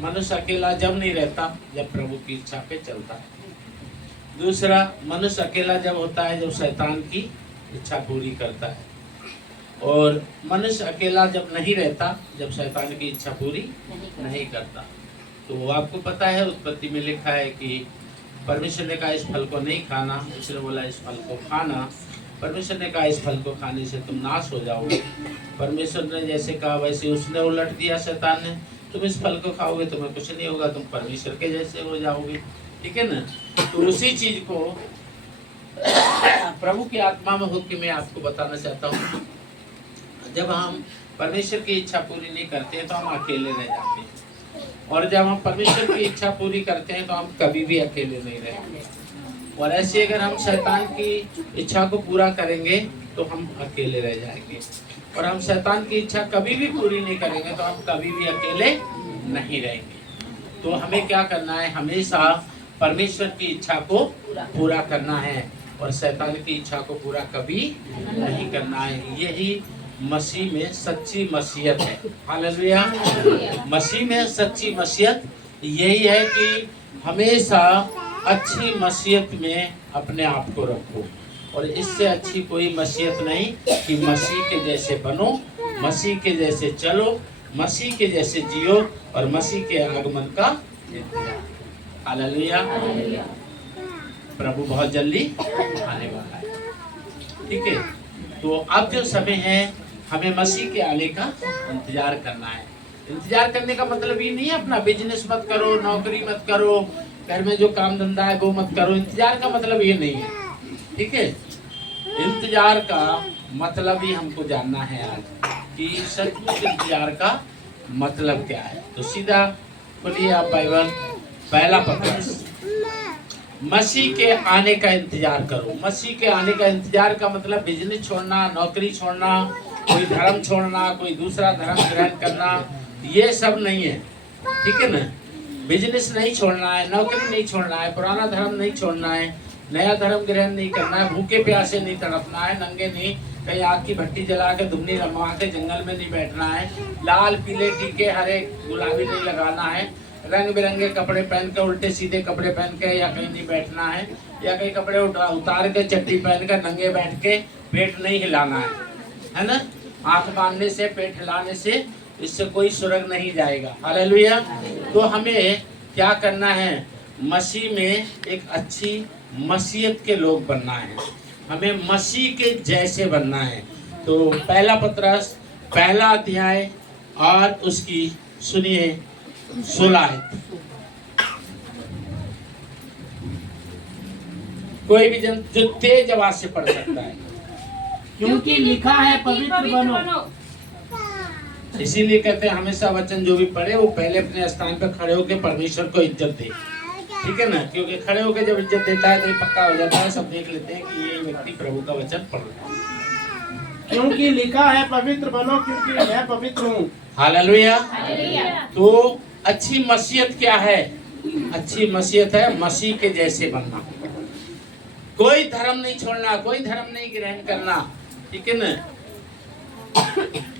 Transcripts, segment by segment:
मनुष्य अकेला जब नहीं रहता, जब प्रभु की इच्छा पे चलता है। दूसरा, मनुष्य अकेला जब होता है जब शैतान की इच्छा पूरी करता है। और मनुष्य अकेला जब नहीं रहता जब शैतान की इच्छा पूरी नहीं करता। तो आपको पता है उत्पत्ति में लिखा है कि परमेश्वर ने कहा इस फल को नहीं खाना, उसने बोला इस फल को खाना। परमेश्वर ने कहा इस फल को खाने से तुम नाश हो जाओगे। परमेश्वर ने जैसे कहा वैसे उसने उलट दिया शैतान ने, तुम इस फल को खाओगे तुम्हें कुछ नहीं होगा, तुम परमेश्वर के जैसे हो जाओगे। ठीक है ना। तो उसी चीज को प्रभु की आत्मा में होकर मैं आपको बताना चाहता हूँ। जब हम परमेश्वर की इच्छा पूरी नहीं करते तो हम अकेले रह जाते हैं, और जब हम परमेश्वर की इच्छा पूरी करते हैं तो हम कभी भी अकेले नहीं रहते। और ऐसे अगर हम शैतान की इच्छा को पूरा करेंगे तो हम अकेले रह जाएंगे, और हम शैतान की इच्छा कभी भी पूरी नहीं करेंगे तो हम कभी भी अकेले नहीं रहेंगे। तो हमें क्या करना है, हमेशा परमेश्वर की इच्छा को पूरा करना है, और शैतान की इच्छा को पूरा कभी नहीं करना है। यही मसीह में सच्ची मसीहत है। हालेलुया। मसीह में सच्ची मसीहत यही है कि हमेशा अच्छी मसीहत में अपने आप को रखो, और इससे अच्छी कोई मसीहत नहीं कि मसीह के जैसे बनो, मसीह के जैसे चलो, मसीह के जैसे जियो, और मसीह के आगमन का इंतजार। हालेलुया। प्रभु बहुत जल्दी आने वाला है। ठीक है। तो अब जो समय है हमें मसीह के आने का इंतजार करना है। इंतजार करने का मतलब ये नहीं है अपना बिजनेस मत करो, नौकरी मत करो, घर में जो काम धंधा है वो मत करो। इंतजार का मतलब ये नहीं है। ठीक है। इंतजार का मतलब ही हमको जानना है आज कि सचमुच इंतजार का मतलब क्या है। तो सीधा बोलिए आप बाइबल, पहला पत्रस, मसीह के आने का इंतजार करो। मसीह के आने का इंतजार का मतलब बिजनेस छोड़ना, नौकरी छोड़ना, कोई धर्म छोड़ना, कोई दूसरा धर्म ग्रहण करना, ये सब नहीं है। ठीक है ना। बिजनेस नहीं छोड़ना है, नौकरी नहीं छोड़ना है, पुराना धर्म नहीं छोड़ना है, नया धर्म ग्रहण नहीं करना है, भूखे प्यासे नहीं तड़पना है, नंगे नहीं कहीं आग की भट्टी जला के धुनी रमवा के जंगल में नहीं बैठना है, लाल पीले टीके हरे गुलाबी नहीं लगाना है, रंग बिरंगे कपड़े पहन के उल्टे सीधे कपड़े पहन के या कहीं नहीं बैठना है, या कहीं कपड़े उतार के चट्टी पहन कर नंगे बैठ के पेट नहीं हिलाना है ना। आंख बांधने से, पेट हिलाने से इससे कोई सुरग नहीं जाएगा। हालेलुया। तो हमें क्या करना है, मसीह में एक अच्छी मसीहत के लोग बनना है, हमें मसीह के जैसे बनना है। तो पहला पत्रस पहला अध्याय और उसकी सुनिए 16। कोई भी जन जो तेज आवाज से पढ़ सकता है। क्योंकि लिखा है पवित्र बनो। इसीलिए कहते हैं हमेशा वचन जो भी पढ़े वो पहले अपने स्थान पर खड़े होकर परमेश्वर को इज्जत दे। ठीक है ना। क्योंकि खड़े होकर जब इज्जत देता है तो ये पक्का हो जाता है, सब देख लेते हैं कि ये व्यक्ति प्रभु का वचन पढ़ रहा है। क्योंकि लिखा है पवित्र बनो, क्योंकि मैं पवित्र हूँ। हालेलुया। तो अच्छी मसीहत क्या है? अच्छी मसीहत है मसीह के जैसे बनना। कोई धर्म नहीं छोड़ना, कोई धर्म नहीं ग्रहण करना। ठीक है ना।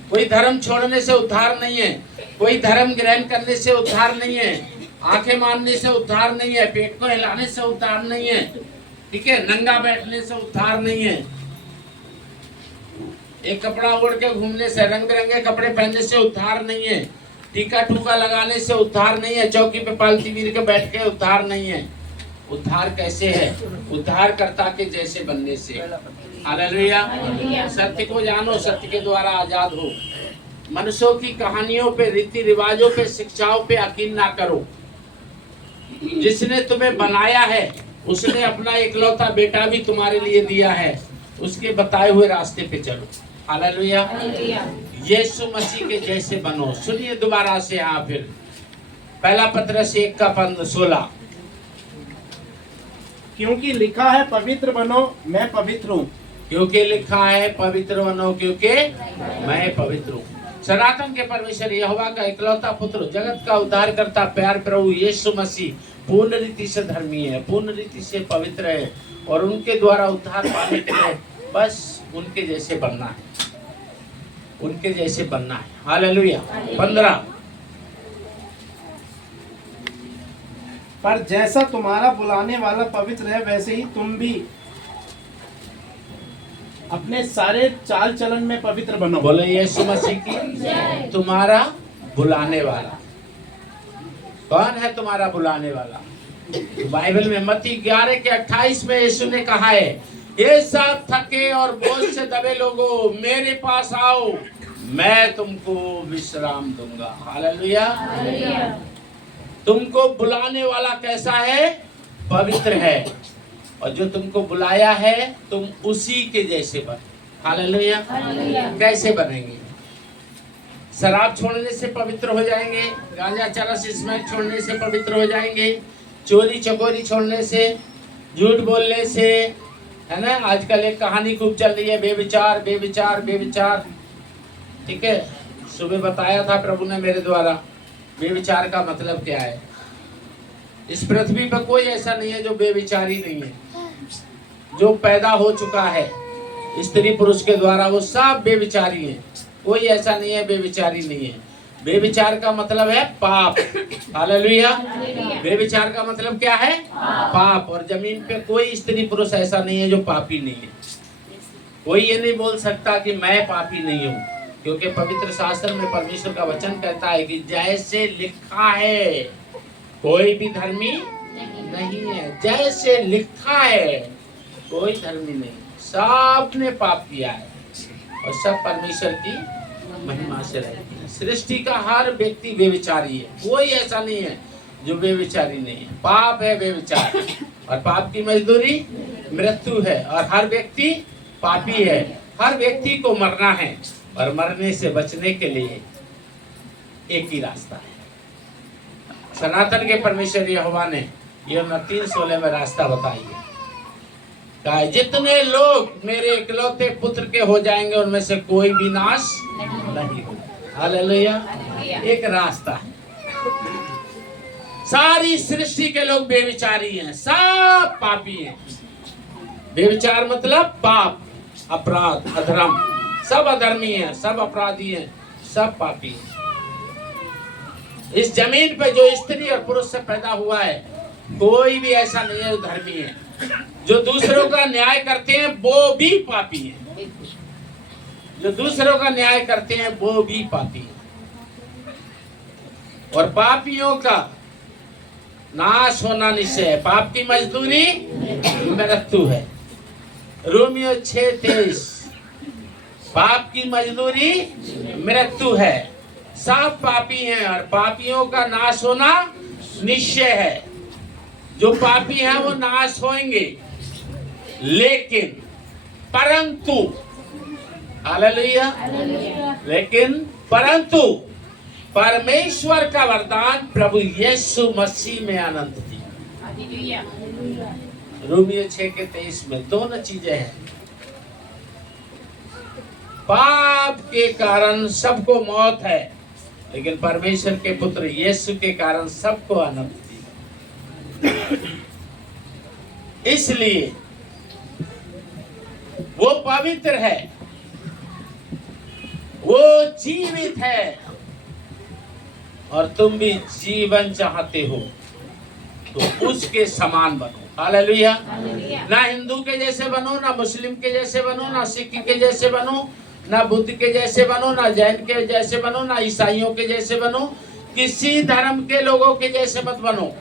कोई धर्म छोड़ने से उद्धार नहीं है, कोई धर्म ग्रहण करने से उद्धार नहीं है, आंखें मारने से उद्धार नहीं है, पेट को हिलाने से उद्धार नहीं है। ठीक है। नंगा बैठने से उद्धार नहीं है, एक कपड़ा ओढ़ के घूमने से, रंग बिरंगे कपड़े पहनने से उद्धार नहीं है, टीका टूका लगाने से उद्धार नहीं है, चौकी पे पालती वीर के बैठ के उद्धार नहीं है। उद्धार कैसे है? उद्धार कर्ता के जैसे बनने से। हालेलुया। सत्य को जानो, सत्य के द्वारा आजाद हो। मनुष्यों की कहानियों पे, रीति रिवाजों पे, शिक्षाओं पे यकीन ना करो। जिसने तुम्हें बनाया है उसने अपना इकलौता बेटा भी तुम्हारे लिए दिया है, उसके बताए हुए रास्ते पे चलो। हालेलुया। यीशु मसीह के जैसे बनो। सुनिए दोबारा से यहाँ फिर पहला पत्रस 1:16। क्योंकि लिखा है पवित्र बनो, मैं पवित्र हूँ। क्योंकि लिखा है पवित्र बनो, क्योंकि मैं पवित्र हूँ। सनातन के परमेश्वर यहोवा का इकलौता पुत्र, जगत का उद्धार करता प्यार प्रभु यीशु मसीह पूर्ण रीति से धर्मी है, पूर्ण रीति से पवित्र है, और उनके द्वारा उद्धार पाने के लिए बस उनके जैसे बनना है, उनके जैसे बनना है। हालेलुया। 15 पर जैसा तुम्हारा बुलाने वाला पवित्र है वैसे ही तुम भी अपने सारे चाल चलन में पवित्र बनो। बोलो यीशु मसीह की। तुम्हारा बुलाने वाला कौन है? तुम्हारा बुलाने वाला बाइबल में मत्ती 11:28 में यीशु ने कहा है, ये सब थके और बोझ से दबे लोगों मेरे पास आओ, मैं तुमको विश्राम दूंगा। हालेलुया। तुमको बुलाने वाला कैसा है? पवित्र है। और जो तुमको बुलाया है तुम उसी के जैसे बनो। हालेलुया। कैसे बनेंगे? शराब छोड़ने से पवित्र हो जाएंगे, गांजा चरस स्मैक छोड़ने से पवित्र हो जाएंगे, चोरी चकोरी छोड़ने से, झूठ बोलने से, है ना। आजकल एक कहानी खूब चल रही है, बेविचार बेविचार बेविचार। ठीक है, सुबह बताया था प्रभु ने मेरे द्वारा बेविचार का मतलब क्या है। इस पृथ्वी पर कोई ऐसा नहीं है जो बेविचारी नहीं है। जो पैदा हो चुका है स्त्री पुरुष के द्वारा वो सब बेविचारी है। कोई ऐसा नहीं है बेविचारी नहीं है। बेविचार का मतलब है पाप। हालेलुया। बेविचार का मतलब क्या है? पाप। और जमीन पे कोई स्त्री पुरुष ऐसा नहीं है जो पापी नहीं है। कोई ये नहीं बोल सकता कि मैं पापी नहीं हूँ, क्योंकि पवित्र शास्त्र में परमेश्वर का वचन कहता है कि जैसे लिखा है कोई भी धर्मी नहीं है। जैसे लिखा है कोई धर्मी नहीं, सब ने पाप किया है और सब परमेश्वर की महिमा से रहते हैं। सृष्टि का हर व्यक्ति बेविचारी है, कोई ऐसा नहीं है जो बेविचारी नहीं है। पाप है बेविचार, और पाप की मजदूरी मृत्यु है, और हर व्यक्ति पापी है। हर व्यक्ति को मरना है, और मरने से बचने के लिए एक ही रास्ता है। सनातन के परमेश्वर यहोवा ने यूहन्ना 3:16 में रास्ता बताई है। कहा जितने लोग मेरे इकलौते पुत्र के हो जाएंगे उनमें से कोई भी नाश नहीं होगा। हालेलुया। एक रास्ता है। सारी सृष्टि के लोग बेविचारी हैं, सब पापी हैं। बेविचार मतलब पाप, अपराध, अधर्म। सब अधर्मी हैं, सब अपराधी हैं, सब पापी हैं। इस जमीन पे जो स्त्री और पुरुष से पैदा हुआ है कोई भी ऐसा नहीं है जो धर्मी है। जो दूसरों का न्याय करते हैं वो भी पापी हैं। जो दूसरों का न्याय करते हैं वो भी पापी हैं। और पापियों का नाश होना निश्चय है। पाप की मजदूरी मृत्यु है। रोमियो 6:23। पाप की मजदूरी मृत्यु है। सब पापी हैं और पापियों का नाश होना निश्चय है। जो पापी हैं वो नाश होंगे, लेकिन परंतु, हालेलुया, लेकिन परंतु परमेश्वर का वरदान प्रभु यीशु मसीह में अनंत थी। रोमियो 6:23 में दोनों चीजें हैं। पाप के कारण सबको मौत है, लेकिन परमेश्वर के पुत्र यीशु के कारण सबको अनंत थी। इसलिए वो पवित्र है, वो जीवित है, और तुम भी जीवन चाहते हो तो उसके समान बनो। हालेलुया। ना हिंदू के जैसे बनो, ना मुस्लिम के जैसे बनो, ना सिख के जैसे बनो, ना बुद्ध के जैसे बनो, ना जैन के जैसे बनो, ना ईसाइयों के जैसे बनो। किसी धर्म के लोगों के जैसे मत बनो।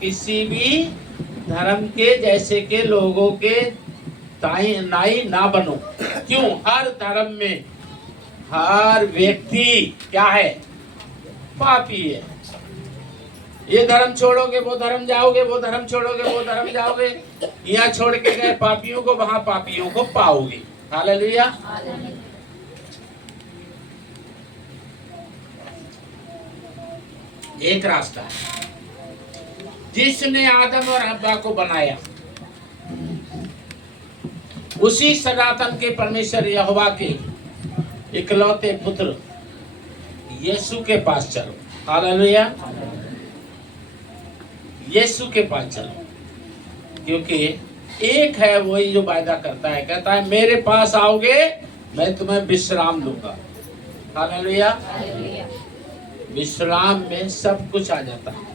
किसी भी धर्म के जैसे के लोगों के ताई नाई ना बनो। क्यों? हर धर्म में हर व्यक्ति क्या है? पापी है। ये धर्म छोड़ोगे वो धर्म जाओगे, वो धर्म छोड़ोगे वो धर्म जाओगे। यहाँ छोड़ के गए पापियों को, वहां पापियों को पाओगे। हालेलुया। एक रास्ता है जिसने आदम और हव्वा को बनाया, उसी सनातन के परमेश्वर यहोवा के इकलौते पुत्र यीशु के पास चलो। हालेलुया। यीशु के पास चलो, क्योंकि एक है वही जो वायदा करता है। कहता है मेरे पास आओगे मैं तुम्हें विश्राम दूंगा। हालेलुया। विश्राम में सब कुछ आ जाता है।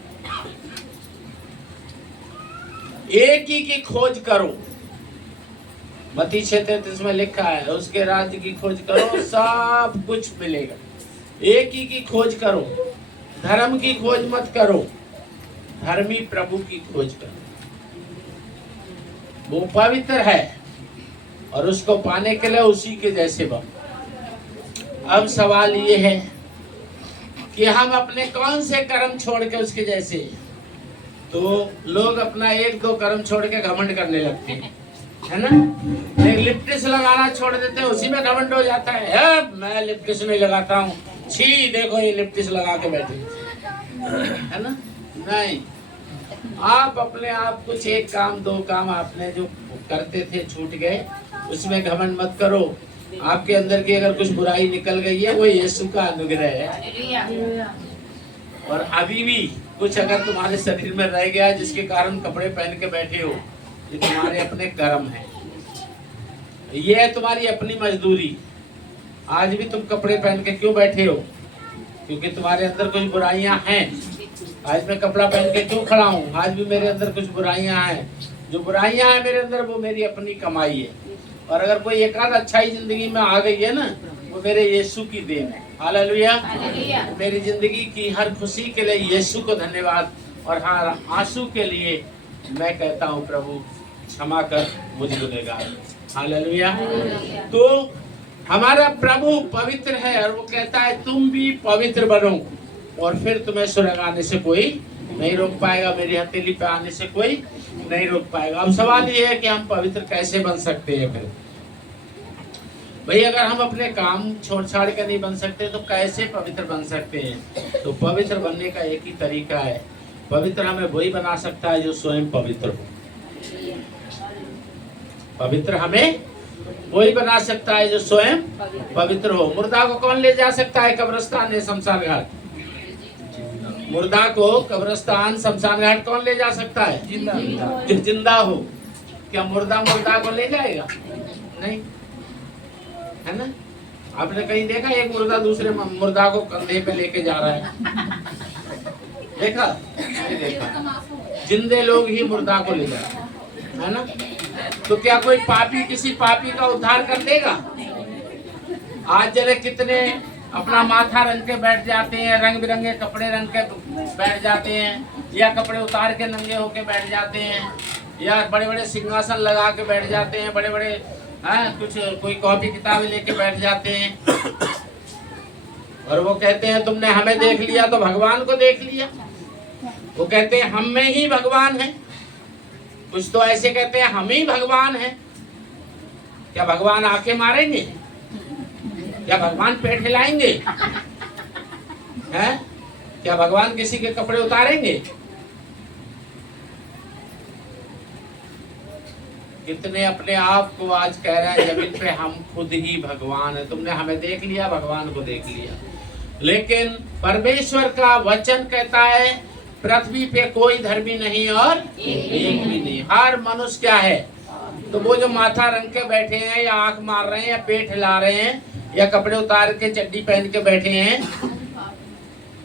एक ही की खोज करो, मत्ती 6:33 में लिखा है, उसके राज्य की खोज करो सब कुछ मिलेगा। एक ही की खोज करो, धर्म की खोज मत करो, धर्मी प्रभु की खोज करो। वो पवित्र है और उसको पाने के लिए उसी के जैसे बनो। अब सवाल ये है कि हम अपने कौन से कर्म छोड़ के उसके जैसे, तो लोग अपना 1-2 कर्म छोड़ के घमंड करने लगते हैं, है ना। लिपटिस लगाना छोड़ देते हैं, उसी में घमंड हो जाता है, मैं लिपटिस नहीं लगाता हूँ, छी देखो ये लिपटिस लगा के बैठे, है ना। नहीं, आप अपने आप कुछ 1 काम 2 काम आपने जो करते थे छूट गए, उसमें घमंड मत करो। आपके अंदर की अगर कुछ बुराई निकल गई है, वो यीशु का अनुग्रह है। और अभी भी कुछ अगर तुम्हारे शरीर में रह गया जिसके कारण कपड़े पहन के बैठे हो, ये तुम्हारे अपने कर्म है, ये है तुम्हारी अपनी मजदूरी। आज भी तुम कपड़े पहन के क्यों बैठे हो? क्योंकि तुम्हारे अंदर कुछ बुराइयां हैं। आज मैं कपड़ा पहन के क्यों खड़ा हूँ? आज भी मेरे अंदर कुछ बुराइयां हैं। जो बुराइयां हैं मेरे अंदर, वो मेरी अपनी कमाई है। और अगर कोई एकाध अच्छाई जिंदगी में आ गई है ना, वो मेरे यीशु की देन है। हालेलुया। मेरी जिंदगी की हर खुशी के लिए यीशु को धन्यवाद, और हर आंसू के लिए मैं कहता हूँ प्रभु क्षमा कर मुझ गुनहगार। हालेलुया। तो हमारा प्रभु पवित्र है और वो कहता है तुम भी पवित्र बनो, और फिर तुम्हें स्वर्ग आने से कोई नहीं रोक पाएगा, मेरी हथेली पे आने से कोई नहीं रोक पाएगा। अब सवाल ये है कि हम पवित्र कैसे बन सकते हैं? फिर भाई अगर हम अपने काम छोड़ छाड़ के नहीं बन सकते तो कैसे पवित्र बन सकते हैं? तो पवित्र बनने का एक ही तरीका है, पवित्र हमें वही बना सकता है जो स्वयं पवित्र हो। पवित्र हमें वही बना सकता है जो स्वयं पवित्र हो। मुर्दा को कौन ले जा सकता है कब्रिस्तान या शमशान घाट? मुर्दा को कब्रिस्तान शमशान घाट कौन ले जा सकता है? जो जिंदा हो। क्या मुर्दा को ले जाएगा? नहीं, है ना। आपने कहीं देखा एक मुर्दा दूसरे मुर्दा को कंधे पे लेके जा रहा है? देखा? नहीं देखा। जिंदे लोग ही मुर्दा को ले जा रहे हैं, है ना। तो क्या कोई पापी किसी पापी का उद्धार कर देगा? आज जरे कितने अपना माथा रंग के बैठ जाते हैं, रंग बिरंगे कपड़े रंग के बैठ जाते हैं, या कपड़े उतार के नंगे होके बैठ जाते हैं, या बड़े बड़े सिंहासन लगा के बैठ जाते हैं, बड़े बड़े कुछ कोई कॉपी किताबें लेके बैठ जाते हैं, और वो कहते हैं तुमने हमें देख लिया तो भगवान को देख लिया। वो कहते हैं हम में ही भगवान है। कुछ तो ऐसे कहते हैं हम ही भगवान है। क्या भगवान आके मारेंगे? क्या भगवान पेट हिलाएंगे? हैं? क्या भगवान किसी के कपड़े उतारेंगे? कितने अपने आप को आज कह रहे हैं जमीन पे हम खुद ही भगवान है, तुमने हमें देख लिया, भगवान को देख लिया। लेकिन परमेश्वर का वचन कहता है पृथ्वी पे कोई धर्मी नहीं और एक भी नहीं। हर मनुष्य क्या है? तो वो जो माथा रंग के बैठे हैं, या आंख मार रहे हैं, या पेट हिला रहे हैं, या कपड़े उतार के चड्डी पहन के बैठे हैं,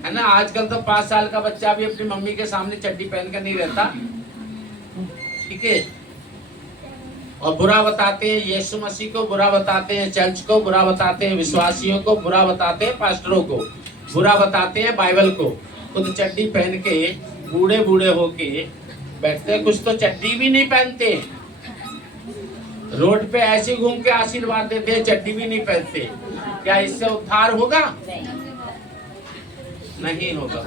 है ना। आजकल तो 5 साल का बच्चा भी अपनी मम्मी के सामने चड्डी पहन के नहीं रहता, ठीक है। और बुरा बताते हैं यीशु मसीह को, बुरा बताते हैं चर्च को, बुरा बताते हैं विश्वासियों को, बुरा बताते हैं पास्टरों को, बुरा बताते हैं बाइबल को। खुद चड्डी पहन के बूढ़े बूढ़े होके बैठते हैं। कुछ तो चड्डी भी नहीं पहनते, रोड पे ऐसे घूम के आशीर्वाद देते हैं, चड्डी भी नहीं पहनते। क्या इससे उद्धार होगा? नहीं होगा।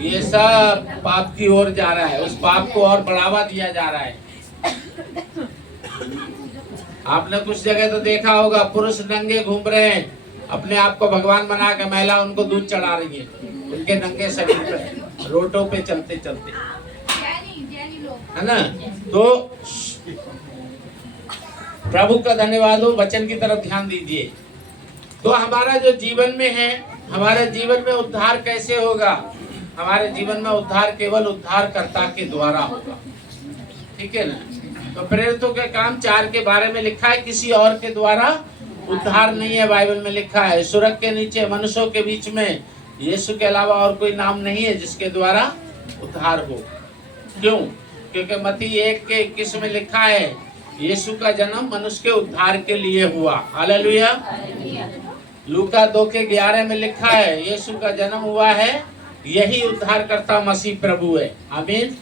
ये सब पाप की ओर जा रहा है, उस पाप को और बढ़ावा दिया जा रहा है। आपने कुछ जगह तो देखा होगा, पुरुष नंगे घूम रहे हैं, अपने आप को भगवान बना के महिला उनको दूध चढ़ा रही है उनके नंगे शरीर पे, रोडों पे चलते चलते, है ना। तो प्रभु का धन्यवाद हो। वचन की तरफ ध्यान दीजिए। तो हमारा जो जीवन में है, हमारे जीवन में उद्धार कैसे होगा? हमारे जीवन में उद्धार केवल उद्धारकर्ता के द्वारा होगा, ठीक है ना। तो प्रेरितों के काम 4 के बारे में लिखा है, किसी और के द्वारा उद्धार नहीं है। बाइबल में लिखा है स्वर्ग के नीचे मनुष्यों के बीच में यीशु के अलावा और कोई नाम नहीं है जिसके द्वारा उद्धार हो। क्यों? क्योंकि मत्ती 1:21 में लिखा है यीशु का जन्म मनुष्य के उद्धार के लिए हुआ। हालेलुया। लूका 2:11 में लिखा है यीशु का जन्म हुआ है, यही उद्धारकर्ता मसीह प्रभु है। आमीन।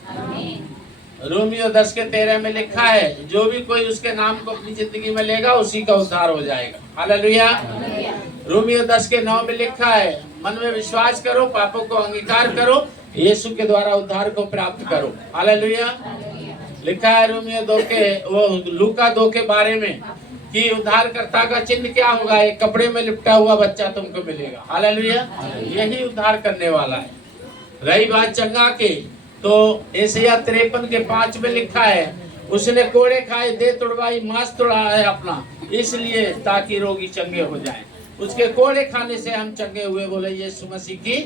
रोमियो 10:13 में लिखा है जो भी कोई उसके नाम को अपनी जिंदगी में लेगा उसी का उद्धार हो जाएगा। हालेलुया। रोमियो 10:9 में लिखा है मन में विश्वास करो, पापों को अंगीकार करो, यीशु के द्वारा उद्धार को प्राप्त करो। हालेलुया। लिखा है लूका 2 के बारे में कि उद्धारकर्ता का चिन्ह क्या होगा, एक कपड़े में लिपटा हुआ बच्चा तुमको मिलेगा। हालेलुया। यही उद्धार करने वाला है। रही बात चंगा के, तो यशायाह 53:5 में लिखा है उसने कोड़े खाए, दे तुड़वाई, मांस तुड़ा है अपना, इसलिए ताकि रोगी चंगे हो जाएं। उसके कोड़े खाने से हम चंगे हुए। बोले यीशु मसीह की।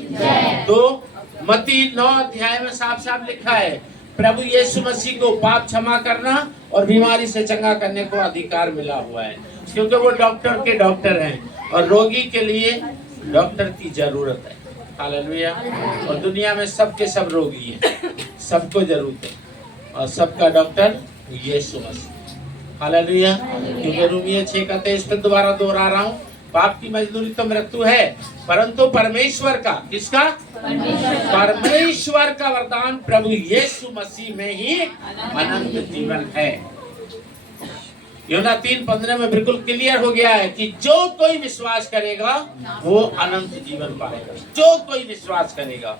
तो मत्ती 9 में साफ साफ लिखा है प्रभु यीशु मसीह को पाप क्षमा करना और बीमारी से चंगा करने को अधिकार मिला हुआ है, क्योंकि वो डॉक्टर के डॉक्टर हैं और रोगी के लिए डॉक्टर की जरूरत है। हालेलुया। और दुनिया में सबके सब रोगी हैं, सबको जरूरत है और सबका डॉक्टर यीशु मसीह। हालेलुया। क्योंकि रोमियो 6:23 पे दोबारा दोहरा रहा हूँ, पाप की मजदूरी तो मृत्यु है, परंतु परमेश्वर का, किसका? परमेश्वर का वरदान प्रभु यीशु मसीह में ही अनंत जीवन है। यूहन्ना 3:15 में बिल्कुल क्लियर हो गया है कि जो कोई विश्वास करेगा वो अनंत जीवन पाएगा। जो कोई विश्वास करेगा,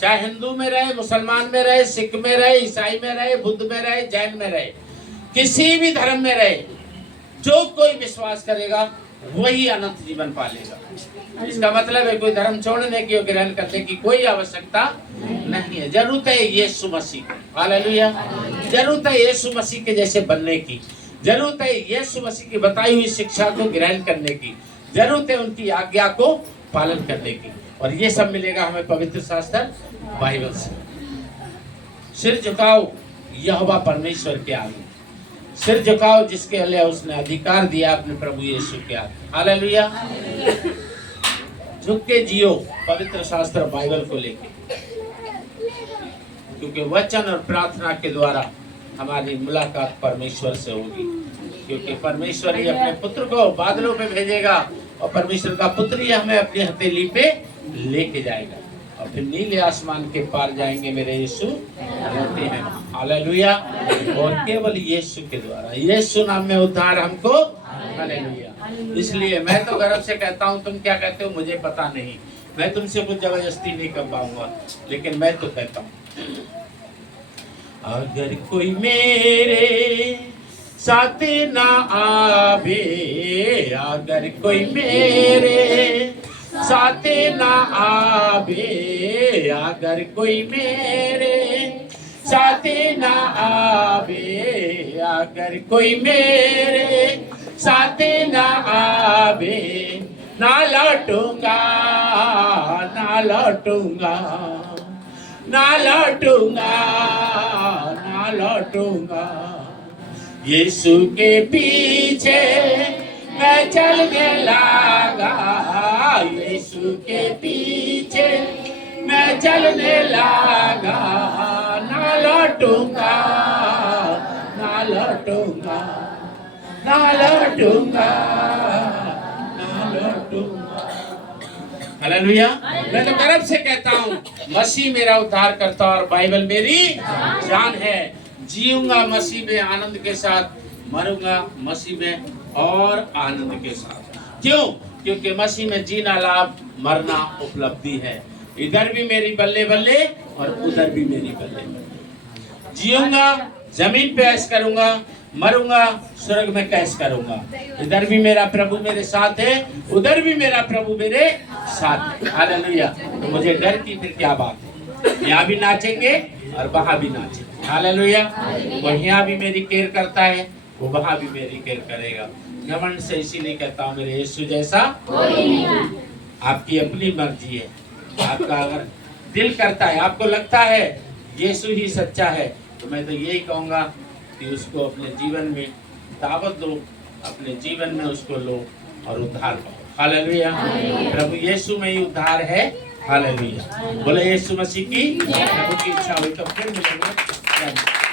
चाहे हिंदू में रहे, मुसलमान में रहे, सिख में रहे, ईसाई में रहे, बुद्ध में रहे, जैन में रहे, किसी भी धर्म में रहे, जो कोई विश्वास करेगा वही अनंत जीवन पालेगा। इसका मतलब है कोई धर्म छोड़ने की और ग्रहण करने की कोई आवश्यकता नहीं है। जरूरत है यीशु मसीह की। हालेलुया। जरूरत है यीशु मसीह के जैसे बनने की, जरूरत है यीशु मसीह की बताई हुई शिक्षा को ग्रहण करने की, जरूरत है उनकी आज्ञा को पालन करने की। और ये सब मिलेगा हमें पवित्र शास्त्र बाइबल से। सिर झुकाओ यहोवा परमेश्वर के आगे, सिर झुकाओ जिसके लिए उसने अधिकार दिया अपने प्रभु यीशु के आगे। हालेलुया। झुक के जियो पवित्र शास्त्र बाइबल को लेके, क्योंकि वचन और प्रार्थना के द्वारा हमारी मुलाकात परमेश्वर से होगी। क्योंकि परमेश्वर ही अपने पुत्र को बादलों पे भेजेगा और परमेश्वर का पुत्र ही हमें अपनी हथेली पे लेके जाएगा और फिर नीले आसमान के पार जाएंगे मेरे यीशु रहते हैं। हालेलुया। और केवल यीशु के द्वारा, यीशु नाम में उद्धार हमको। हालेलुया। इसलिए मैं तो गर्व से कहता हूँ, तुम क्या कहते हो मुझे पता नहीं, मैं तुमसे कुछ जबरदस्ती नहीं कर पाऊंगा, लेकिन मैं तो कहता हूँ अगर कोई मेरे साथ ना आवे, अगर कोई मेरे साथ ना आवे, अगर कोई मेरे साथ ना आवे, अगर कोई मेरे साथ ना आवे, ना लौटूंगा, ना लौटूंगा, ना लौटूंगा, ना लौटूंगा। यीशु के पीछे मैं चलने लगा, यीशु के पीछे मैं चलने लगा, ना लौटूंगा, ना लौटूंगा, ना लौटूंगा, ना लौटूंगा। हालेलुया। मैं तो गर्व से कहता हूँ मसीह मेरा उद्धार करता और बाइबल मेरी जान है। जीऊंगा मसीह में आनंद के साथ, मरूंगा मसीह में और आनंद के साथ। क्यों? क्योंकि मसीह में जीना लाभ, मरना उपलब्धि है। इधर भी मेरी बल्ले बल्ले और उधर भी मेरी बल्ले बल्ले। जीऊंगा जमीन पे ऐश करूंगा, मरूंगा स्वर्ग में कैश करूंगा। इधर भी मेरा प्रभु मेरे साथ है, उधर भी मेरा प्रभु मेरे साथ है। हालेलुया। तो मुझे डर की फिर क्या बात है। यहाँ भी नाचेंगे और वहां भी नाचेंगे। हालेलुया। वो यहाँ भी मेरी केयर करता है, वो वहां भी मेरी केयर करेगा। घमंड से इसीलिए कहता हूँ मेरे यीशु जैसा कोई नहीं। आपकी अपनी मर्जी है। आपका अगर दिल करता है, आपको लगता है यीशु ही सच्चा है, तो मैं तो यही कहूँगा कि उसको अपने जीवन में दावत दो, अपने जीवन में उसको लो और उद्धार पाओ। हालेलुया। प्रभु यीशु में ही उद्धार है। हालेलुया। बोले यीशु मसीह की। प्रभु की इच्छा हुई तो फिर मिलेंगे।